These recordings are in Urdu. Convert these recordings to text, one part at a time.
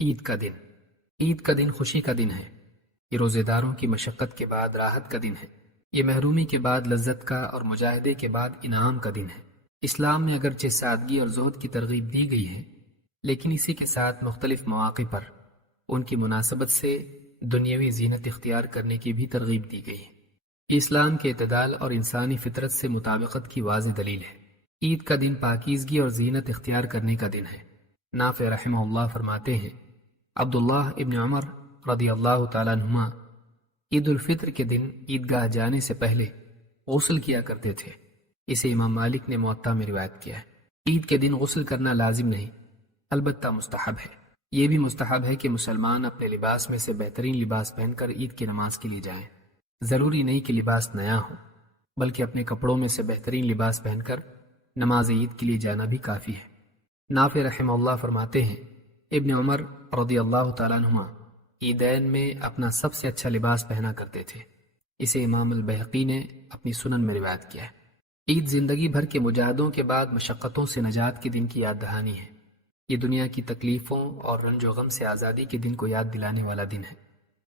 عید کا دن۔ عید کا دن خوشی کا دن ہے۔ یہ روزے داروں کی مشقت کے بعد راحت کا دن ہے۔ یہ محرومی کے بعد لذت کا اور مجاہدے کے بعد انعام کا دن ہے۔ اسلام میں اگرچہ سادگی اور زہد کی ترغیب دی گئی ہے، لیکن اسی کے ساتھ مختلف مواقع پر ان کی مناسبت سے دنیاوی زینت اختیار کرنے کی بھی ترغیب دی گئی ہے۔ یہ اسلام کے اعتدال اور انسانی فطرت سے مطابقت کی واضح دلیل ہے۔ عید کا دن پاکیزگی اور زینت اختیار کرنے کا دن ہے۔ نافع رحمہ اللہ فرماتے ہیں، عبداللہ ابن عمر رضی اللہ تعالیٰ عنہما عید الفطر کے دن عیدگاہ جانے سے پہلے غسل کیا کرتے تھے۔ اسے امام مالک نے موطا میں روایت کیا ہے۔ عید کے دن غسل کرنا لازم نہیں، البتہ مستحب ہے۔ یہ بھی مستحب ہے کہ مسلمان اپنے لباس میں سے بہترین لباس پہن کر عید کی نماز کے لیے جائیں۔ ضروری نہیں کہ لباس نیا ہو، بلکہ اپنے کپڑوں میں سے بہترین لباس پہن کر نماز عید کے لیے جانا بھی کافی ہے۔ نافع رحمہ اللہ فرماتے ہیں، ابن عمر رضی اللہ تعالیٰ عنہما عیدین میں اپنا سب سے اچھا لباس پہنا کرتے تھے۔ اسے امام البیہقی نے اپنی سنن میں روایت کیا ہے۔ عید زندگی بھر کے مجاہدوں کے بعد مشقتوں سے نجات کے دن کی یاد دہانی ہے۔ یہ دنیا کی تکلیفوں اور رنج و غم سے آزادی کے دن کو یاد دلانے والا دن ہے۔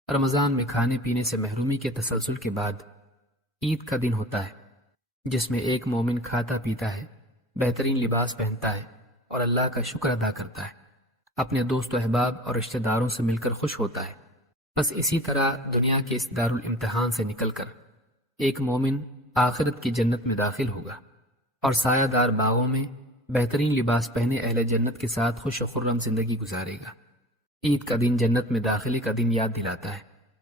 رمضان میں کھانے پینے سے محرومی کے تسلسل کے بعد عید کا دن ہوتا ہے، جس میں ایک مومن کھاتا پیتا ہے، بہترین لباس پہنتا ہے اور اللہ کا شکر ادا کرتا ہے، اپنے دوست و احباب اور رشتہ داروں سے مل کر خوش ہوتا ہے۔ بس اسی طرح دنیا کے اس دارالامتحان سے نکل کر ایک مومن آخرت کی جنت میں داخل ہوگا اور سایہ دار باغوں میں بہترین لباس پہنے اہل جنت کے ساتھ خوش و خرم زندگی گزارے گا۔ عید کا دن جنت میں داخلے کا دن یاد دلاتا ہے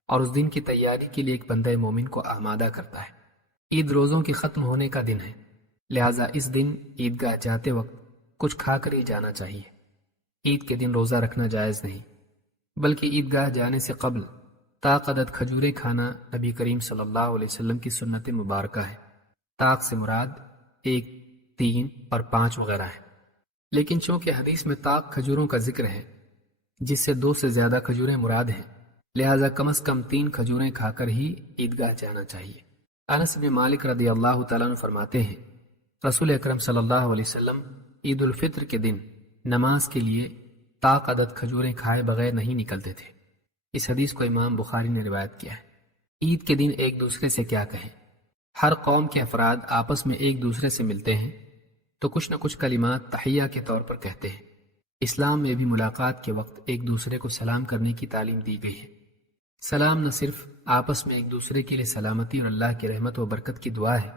اور اس دن کی تیاری کے لیے ایک بندہ مومن کو آمادہ کرتا ہے۔ عید روزوں کے ختم ہونے کا دن ہے، لہٰذا اس دن عیدگاہ جاتے وقت کچھ کھا کر ہی جانا چاہیے۔ عید کے دن روزہ رکھنا جائز نہیں، بلکہ عیدگاہ جانے سے قبل طاق عدد کھجوریں کھانا نبی کریم صلی اللہ علیہ وسلم کی سنت مبارکہ ہے۔ طاق سے مراد 1، 3 اور 5 وغیرہ ہے، لیکن چونکہ حدیث میں طاق کھجوروں کا ذکر ہے جس سے 2 سے زیادہ کھجوریں مراد ہیں، لہٰذا کم از کم 3 کھجوریں کھا کر ہی عیدگاہ جانا چاہیے۔ انس بن مالک رضی اللہ تعالیٰ عنہ فرماتے ہیں، رسول اکرم صلی اللہ علیہ وسلم عید الفطر کے دن نماز کے لیے طاق عدد کھجوریں کھائے بغیر نہیں نکلتے تھے۔ اس حدیث کو امام بخاری نے روایت کیا ہے۔ عید کے دن ایک دوسرے سے کیا کہیں؟ ہر قوم کے افراد آپس میں ایک دوسرے سے ملتے ہیں تو کچھ نہ کچھ کلمات تحیہ کے طور پر کہتے ہیں۔ اسلام میں بھی ملاقات کے وقت ایک دوسرے کو سلام کرنے کی تعلیم دی گئی ہے۔ سلام نہ صرف آپس میں ایک دوسرے کے لیے سلامتی اور اللہ کی رحمت و برکت کی دعا ہے،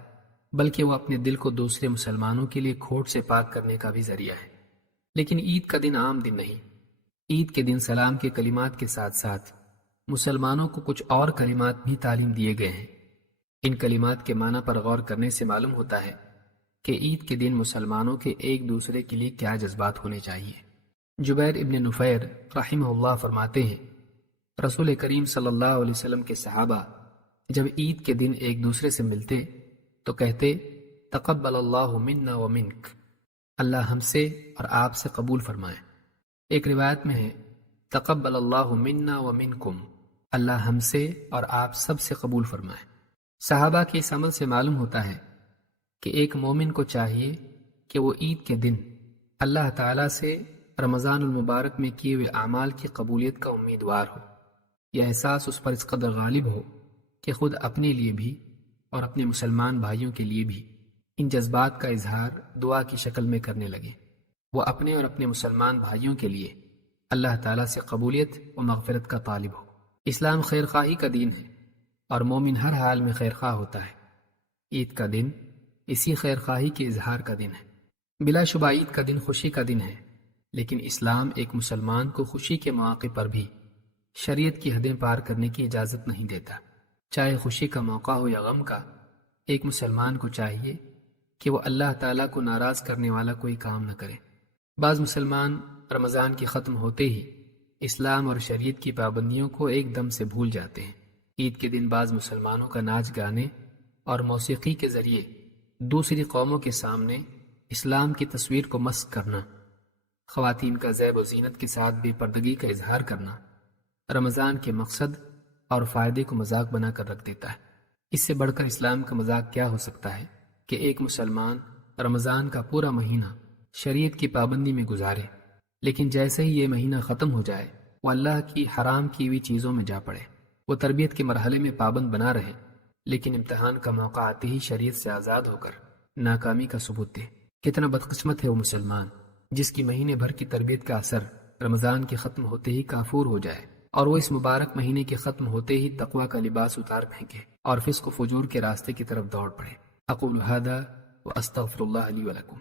بلکہ وہ اپنے دل کو دوسرے مسلمانوں کے لیے کھوٹ سے پاک کرنے کا بھی ذریعہ ہے۔ لیکن عید کا دن عام دن نہیں۔ عید کے دن سلام کے کلمات کے ساتھ ساتھ مسلمانوں کو کچھ اور کلمات بھی تعلیم دیے گئے ہیں۔ ان کلمات کے معنی پر غور کرنے سے معلوم ہوتا ہے کہ عید کے دن مسلمانوں کے ایک دوسرے کے لیے کیا جذبات ہونے چاہیے۔ جبیر ابن نفیر رحمہ اللہ فرماتے ہیں، رسول کریم صلی اللہ علیہ وسلم کے صحابہ جب عید کے دن ایک دوسرے سے ملتے تو کہتے، تقبل اللہ منا و منک، اللہ ہم سے اور آپ سے قبول فرمائے۔ ایک روایت میں ہے، تقبل اللہ منا و منکم، اللہ ہم سے اور آپ سب سے قبول فرمائے۔ صحابہ کے اس عمل سے معلوم ہوتا ہے کہ ایک مومن کو چاہیے کہ وہ عید کے دن اللہ تعالیٰ سے رمضان المبارک میں کیے ہوئے اعمال کی قبولیت کا امیدوار ہو۔ یہ احساس اس پر اس قدر غالب ہو کہ خود اپنے لیے بھی اور اپنے مسلمان بھائیوں کے لیے بھی ان جذبات کا اظہار دعا کی شکل میں کرنے لگے۔ وہ اپنے اور اپنے مسلمان بھائیوں کے لیے اللہ تعالیٰ سے قبولیت و مغفرت کا طالب ہو۔ اسلام خیر خواہی کا دین ہے اور مومن ہر حال میں خیر خواہ ہوتا ہے۔ عید کا دن اسی خیر خواہی کے اظہار کا دن ہے۔ بلا شبہ عید کا دن خوشی کا دن ہے، لیکن اسلام ایک مسلمان کو خوشی کے مواقع پر بھی شریعت کی حدیں پار کرنے کی اجازت نہیں دیتا۔ چاہے خوشی کا موقع ہو یا غم کا، ایک مسلمان کو چاہیے کہ وہ اللہ تعالیٰ کو ناراض کرنے والا کوئی کام نہ کرے۔ بعض مسلمان رمضان کے ختم ہوتے ہی اسلام اور شریعت کی پابندیوں کو ایک دم سے بھول جاتے ہیں۔ عید کے دن بعض مسلمانوں کا ناچ گانے اور موسیقی کے ذریعے دوسری قوموں کے سامنے اسلام کی تصویر کو مسخ کرنا، خواتین کا زیب و زینت کے ساتھ بے پردگی کا اظہار کرنا، رمضان کے مقصد اور فائدے کو مذاق بنا کر رکھ دیتا ہے۔ اس سے بڑھ کر اسلام کا مذاق کیا ہو سکتا ہے کہ ایک مسلمان رمضان کا پورا مہینہ شریعت کی پابندی میں گزارے لیکن جیسے ہی یہ مہینہ ختم ہو جائے وہ اللہ کی حرام کی ہوئی چیزوں میں جا پڑے، وہ تربیت کے مرحلے میں پابند بنا رہے، لیکن امتحان کا موقع آتے ہی شریعت سے آزاد ہو کر ناکامی کا ثبوت دے۔ کتنا بدقسمت ہے وہ مسلمان جس کی مہینے بھر کی تربیت کا اثر رمضان کے ختم ہوتے ہی کافور ہو جائے اور وہ اس مبارک مہینے کے ختم ہوتے ہی تقوی کا لباس اتار پھینکے اور فسق و فجور کے راستے کی طرف دوڑ پڑے۔ اقول ھذا واستغفر اللہ لی ولکم۔